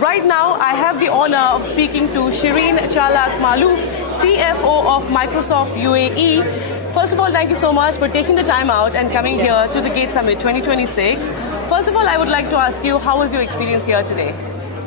Right now, I have the honor of speaking to Shereen Chalak Maalouf, CFO of Microsoft UAE. First of all, thank you so much for taking the time out and coming here to the Gate Summit 2026. First of all, I would like to ask you, how was your experience here today?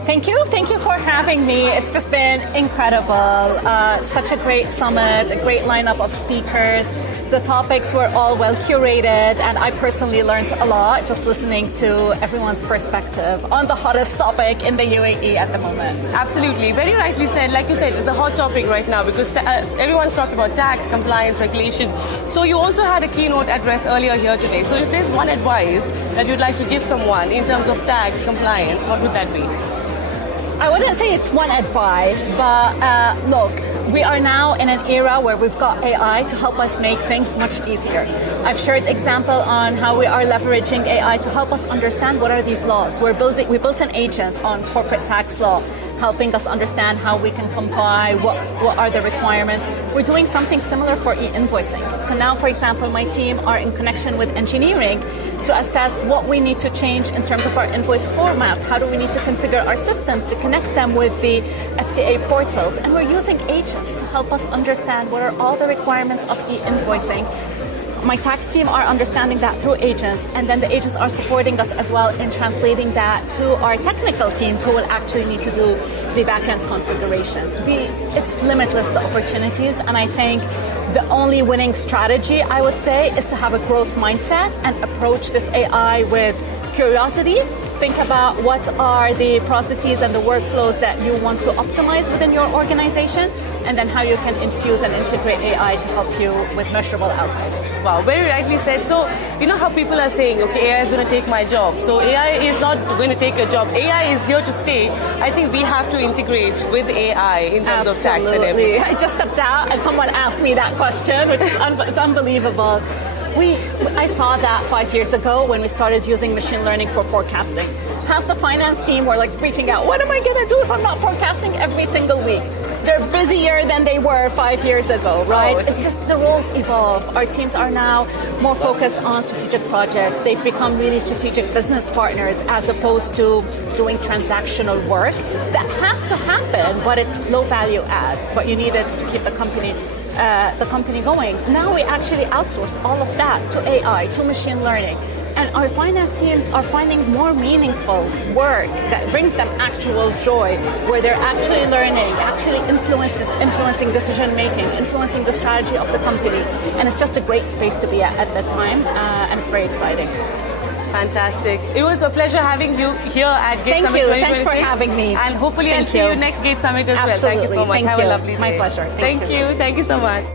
Thank you. Thank you for having me. It's just been incredible. Such a great summit, a great lineup of speakers. The topics were all well curated, and I personally learned a lot just listening to everyone's perspective on the hottest topic in the UAE at the moment. Absolutely. Very rightly said. Like you said, it's the hot topic right now because everyone's talking about tax, compliance, regulation. So you also had a keynote address earlier here today. So if there's one advice that you'd like to give someone in terms of tax, compliance, what would that be? I wouldn't say it's one advice, but look, we are now in an era where we've got AI to help us make things much easier. I've shared example on how we are leveraging AI to help us understand what are these laws. We built an agent on corporate tax law, helping us understand how we can comply, what are the requirements. We're doing something similar for e-invoicing. So now, for example, my team are in connection with engineering to assess what we need to change in terms of our invoice formats. How do we need to configure our systems to connect them with the FTA portals? And we're using agents to help us understand what are all the requirements of e-invoicing. My tax team are understanding that through agents, and then the agents are supporting us as well in translating that to our technical teams who will actually need to do the back-end configuration. It's limitless, the opportunities, and I think the only winning strategy, I would say, is to have a growth mindset and approach this AI with curiosity. Think about what are the processes and the workflows that you want to optimize within your organization, and then how you can infuse and integrate AI to help you with measurable outcomes. Wow, very rightly said. So, you know how people are saying, okay, AI is going to take my job. So AI is not going to take your job. AI is here to stay. I think we have to integrate with AI in terms of tax and everything. I just stepped out and someone asked me that question, which is it's unbelievable. I saw that 5 years ago when we started using machine learning for forecasting. Half the finance team were like freaking out. What am I going to do if I'm not forecasting every single week? They're busier than they were 5 years ago, right? Oh, it's just the roles evolve. Our teams are now more focused on strategic projects. They've become really strategic business partners as opposed to doing transactional work. That has to happen, but it's low value add. But you need it to keep the company going. Now we actually outsourced all of that to AI, to machine learning. And our finance teams are finding more meaningful work that brings them actual joy, where they're actually learning, actually influencing decision-making, influencing the strategy of the company. And it's just a great space to be at the time, and it's very exciting. Fantastic. It was a pleasure having you here at Gate Summit 2026. Thanks for having me. And hopefully I'll see you next Gate Summit as well. Absolutely. Thank you so much. Have a lovely day. My pleasure. Thank you. Thank you so much.